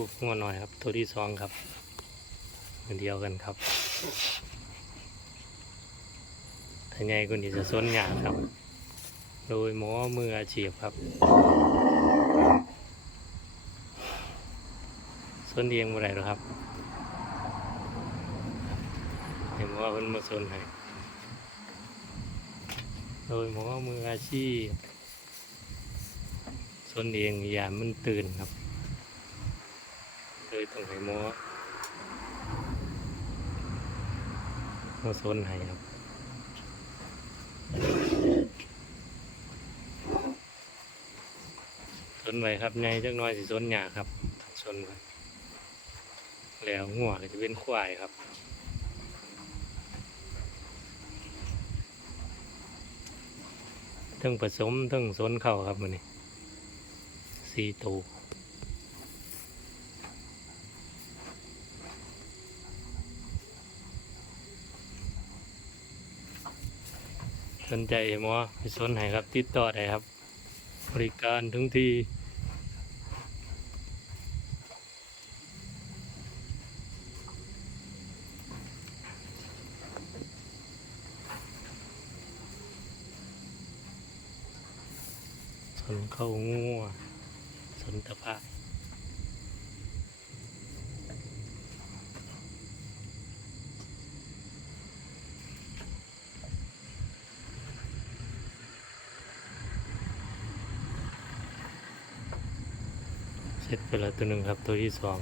ผูกงัวหน่อยครับ ตัวที่สองครับเหมือนเดียวกันครับถ้าใหญ่กว่านี้จะส้นหยาครับ โดยหมอมืออาชีพครับส้นเอียงบ่ได้หรอกครับให้หมอเพิ่นมาส้นให้โดยหมอมืออาชีพส้นเองยามมันตื่นครับ เลยต้องให้หมอมาส้นให้ครับสนไว้ครับใหญ่จักน้อยสิสนหยาครับสนไว้แล้วหัวก็จะเป็นควายครับทั้งผสมทั้งสนเข้าครับมันนี่สี่ตัว สนใจหมอไปสนให้ครับ ติดต่อได้ครับ บริการถึงที่สนเข้างัวสนตะพาย เสร็จไปแล้วตัวหนึ่งครับตัวที่สอง